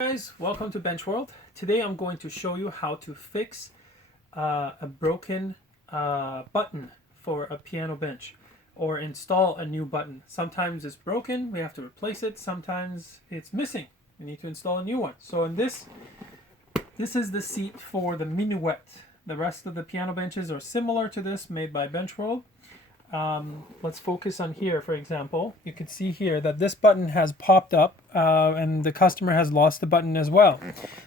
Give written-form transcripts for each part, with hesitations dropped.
Guys, welcome to Bench World. Today I'm going to show you how to fix a broken button for a piano bench or install a new button. Sometimes it's broken, we have to replace it. Sometimes it's missing, we need to install a new one. So in this is the seat for the Minuet. The rest of the piano benches are similar to this, made by Bench World. Let's focus on here, for example. You can see here that this button has popped up and the customer has lost the button as well.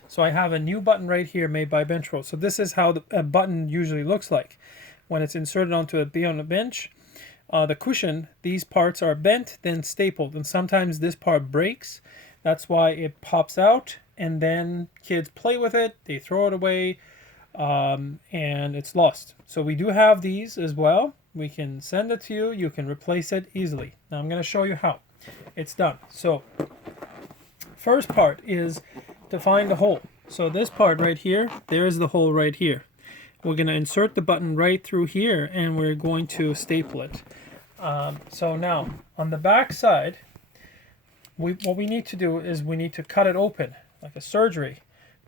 So I have a new button right here made by Bench World. So this is how a button usually looks like when it's inserted onto a piano bench. The cushion, these parts are bent, then stapled, and sometimes this part breaks. That's why it pops out, and then kids play with it, they throw it away, and it's lost. So we do have these as well. We can send it to you. You can replace it easily. Now I'm going to show you how it's done. So first part is to find the hole. So this part right here, there's the hole right here. We're going to insert the button right through here and we're going to staple it. So now on the back side, what we need to do is we need to cut it open like a surgery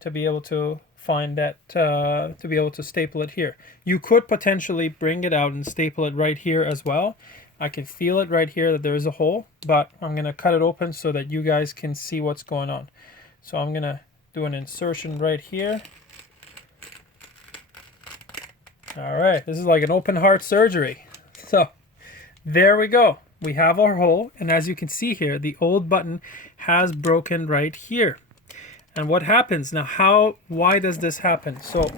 to be able to find that, to be able to staple it here. You could potentially bring it out and staple it right here as well. I can feel it right here that there is a hole, but I'm going to cut it open so that you guys can see what's going on. So I'm going to do an insertion right here. All right, this is like an open heart surgery. So there we go. We have our hole, and as you can see here, the old button has broken right here. And what happens now, why does this happen? So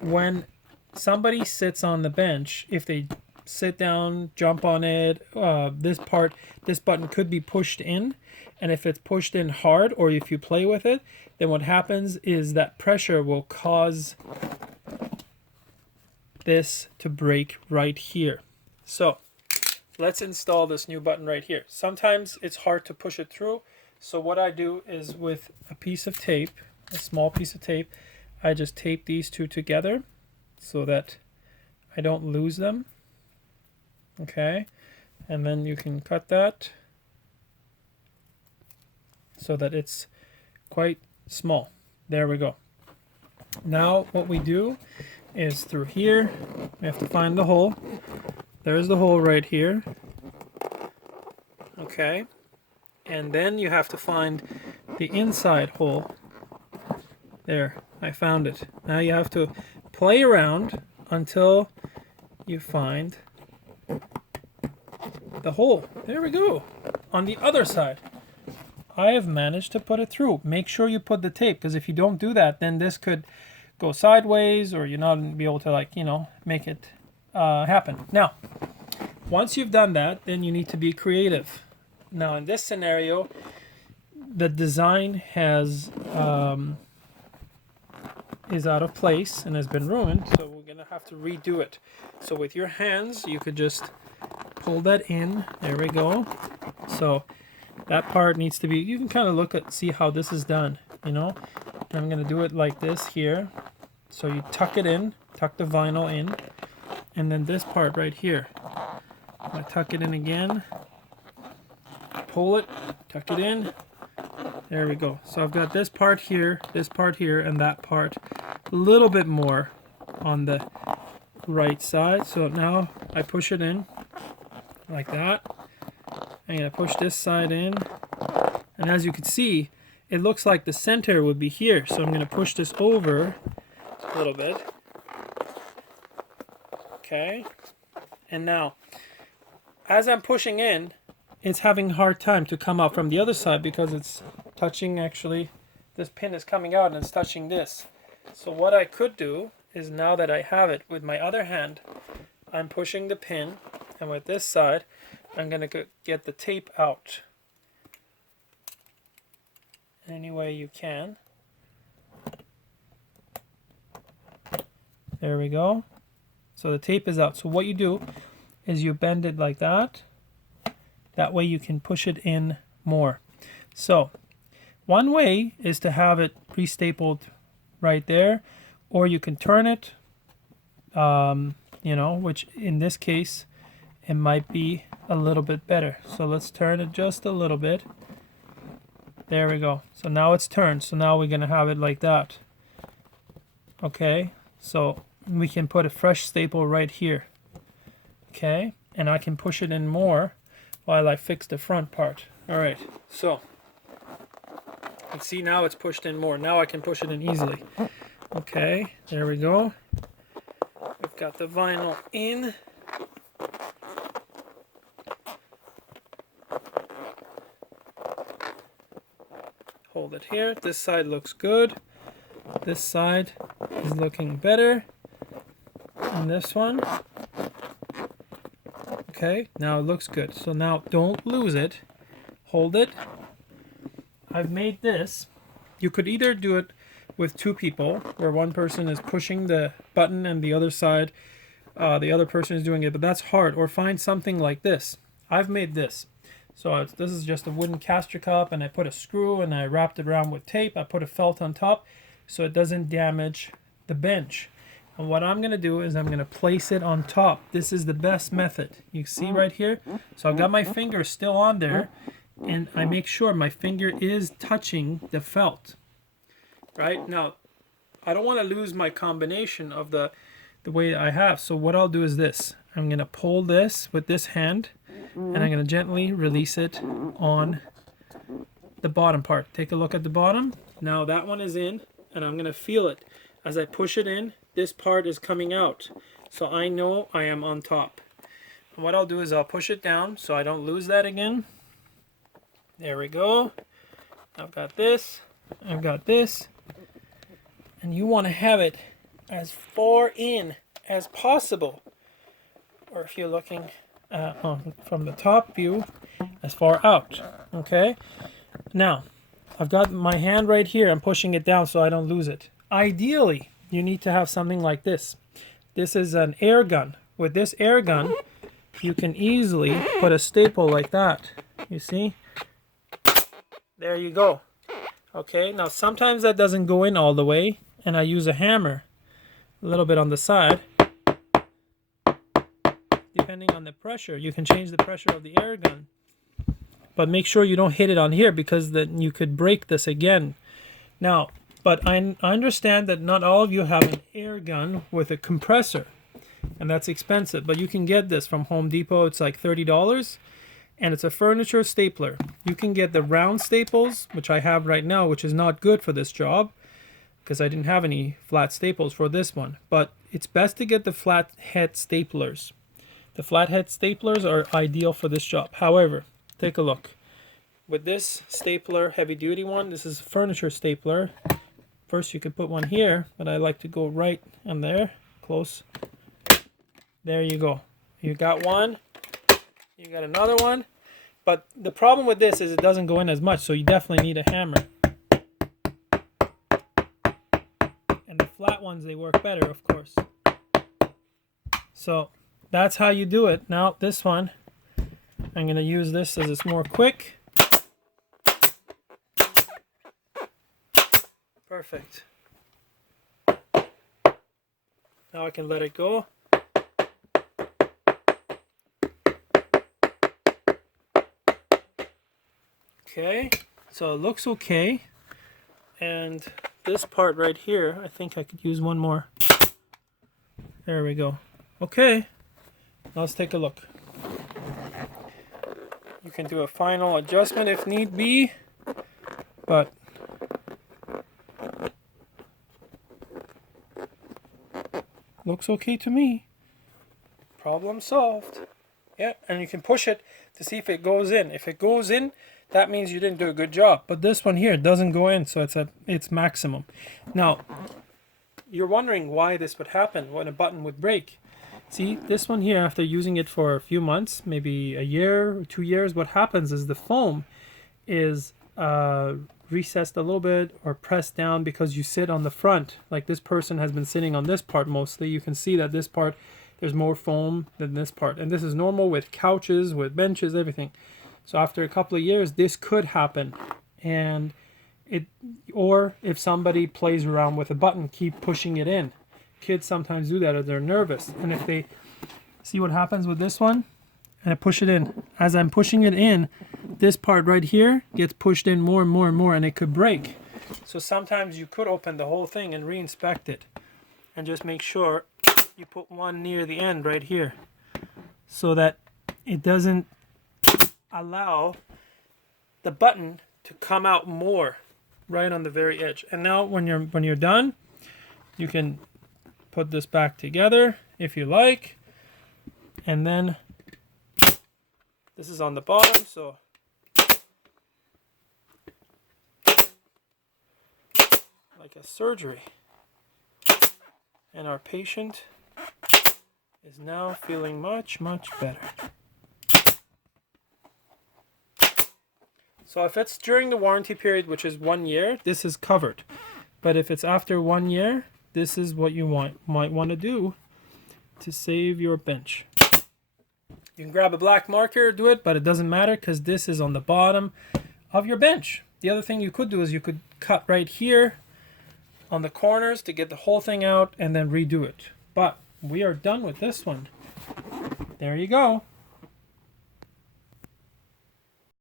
when somebody sits on the bench, if they sit down, jump on it, this button could be pushed in. And if it's pushed in hard, or if you play with it, then what happens is that pressure will cause this to break right here. So let's install this new button right here. Sometimes it's hard to push it through. So what I do is with a piece of tape, a small piece of tape, I just tape these two together so that I don't lose them. Okay, and then you can cut that so that it's quite small. There we go. Now what we do is through here, we have to find the hole. There's the hole right here. Okay. And then you have to find the inside hole. There, I found it. Now you have to play around until you find the hole. There we go. On the other side, I have managed to put it through. Make sure you put the tape, because if you don't do that, then this could go sideways, or you're not be able to make it happen. Now, once you've done that, then you need to be creative. Now in this scenario, the design is out of place and has been ruined, so we're gonna have to redo it. So with your hands, you could just pull that in. There we go. So that part needs to be, you can kind of see how this is done, And I'm gonna do it like this here. So you tuck it in, tuck the vinyl in, and then this part right here, I tuck it in again. Pull it, tuck it in. There we go. So I've got this part here, and that part a little bit more on the right side. So now I push it in like that. I'm going to push this side in. And as you can see, it looks like the center would be here. So I'm going to push this over a little bit. Okay. And now, as I'm pushing in, it's having a hard time to come out from the other side because it's touching, actually, this pin is coming out and it's touching this. So what I could do is, now that I have it, with my other hand, I'm pushing the pin, and with this side, I'm going to get the tape out any way you can. There we go. So the tape is out. So what you do is you bend it like that. That way you can push it in more. So one way is to have it pre-stapled right there, or you can turn it, which in this case, it might be a little bit better. So let's turn it just a little bit. There we go. So now it's turned. So now we're going to have it like that. Okay. So we can put a fresh staple right here. Okay. And I can push it in more while I fix the front part. All right. So you can see now it's pushed in more. Now I can push it in easily. Okay. There we go. We've got the vinyl in. Hold it here. This side looks good. This side is looking better. And this one. Okay, now it looks good. So now don't lose it. Hold it. I've made this. You could either do it with two people, where one person is pushing the button and the other side, the other person is doing it, but that's hard. Or find something like this. I've made this. So this is just a wooden caster cup, and I put a screw and I wrapped it around with tape. I put a felt on top so it doesn't damage the bench. And what I'm going to do is I'm going to place it on top. This is the best method. You see right here? So I've got my finger still on there, and I make sure my finger is touching the felt. Right? Now, I don't want to lose my combination of the way I have. So what I'll do is this. I'm going to pull this with this hand, and I'm going to gently release it on the bottom part. Take a look at the bottom. Now that one is in, and I'm going to feel it. As I push it in, this part is coming out. So I know I am on top. And what I'll do is I'll push it down so I don't lose that again. There we go. I've got this. I've got this. And you want to have it as far in as possible. Or if you're looking from the top view, as far out. Okay? Now, I've got my hand right here. I'm pushing it down so I don't lose it. Ideally, you need to have something like this. This is an air gun. With this air gun, you can easily put a staple like that. You see? There you go. Okay, now sometimes that doesn't go in all the way, and I use a hammer a little bit on the side. Depending on the pressure, you can change the pressure of the air gun. But make sure you don't hit it on here, because then you could break this again. Now, but I understand that not all of you have an air gun with a compressor, and that's expensive. But you can get this from Home Depot. It's like $30, and it's a furniture stapler. You can get the round staples, which I have right now, which is not good for this job, because I didn't have any flat staples for this one. But it's best to get the flat head staplers. The flathead staplers are ideal for this job. However, take a look. With this stapler, heavy duty one, this is a furniture stapler. First you could put one here, but I like to go right in there, close. There you go. You got one, you got another one. But the problem with this is it doesn't go in as much, so you definitely need a hammer. And the flat ones, they work better, of course. So that's how you do it. Now this one, I'm going to use this as it's more quick. Perfect. Now I can let it go. Okay, so it looks okay. And this part right here, I think I could use one more. There we go. Okay, now let's take a look. You can do a final adjustment if need be, but looks okay to me. Problem solved. Yeah, and you can push it to see if it goes in. If it goes in, that means you didn't do a good job. But this one here doesn't go in, so it's maximum. Now, you're wondering why this would happen when a button would break. See, this one here, after using it for a few months, maybe a year or 2 years, what happens is the foam is recessed a little bit or pressed down because you sit on the front. Like this person has been sitting on this part mostly. You can see that this part, there's more foam than this part. And this is normal with couches, with benches, everything. So after a couple of years, this could happen. And or if somebody plays around with a button, keep pushing it in. Kids sometimes do that if they're nervous. And if they see what happens with this one, and I push it in. As I'm pushing it in, this part right here gets pushed in more and more and more, and it could break. So sometimes you could open the whole thing and re-inspect it, and just make sure you put one near the end right here, so that it doesn't allow the button to come out more right on the very edge. And now when you're done, you can put this back together if you like, and then this is on the bottom, so like a surgery. And our patient is now feeling much, much better. So if it's during the warranty period, which is 1 year, this is covered. But if it's after 1 year, this is what you might want to do to save your bench. You can grab a black marker, do it, but it doesn't matter because this is on the bottom of your bench. The other thing you could do is you could cut right here on the corners to get the whole thing out and then redo it. But we are done with this one. There you go.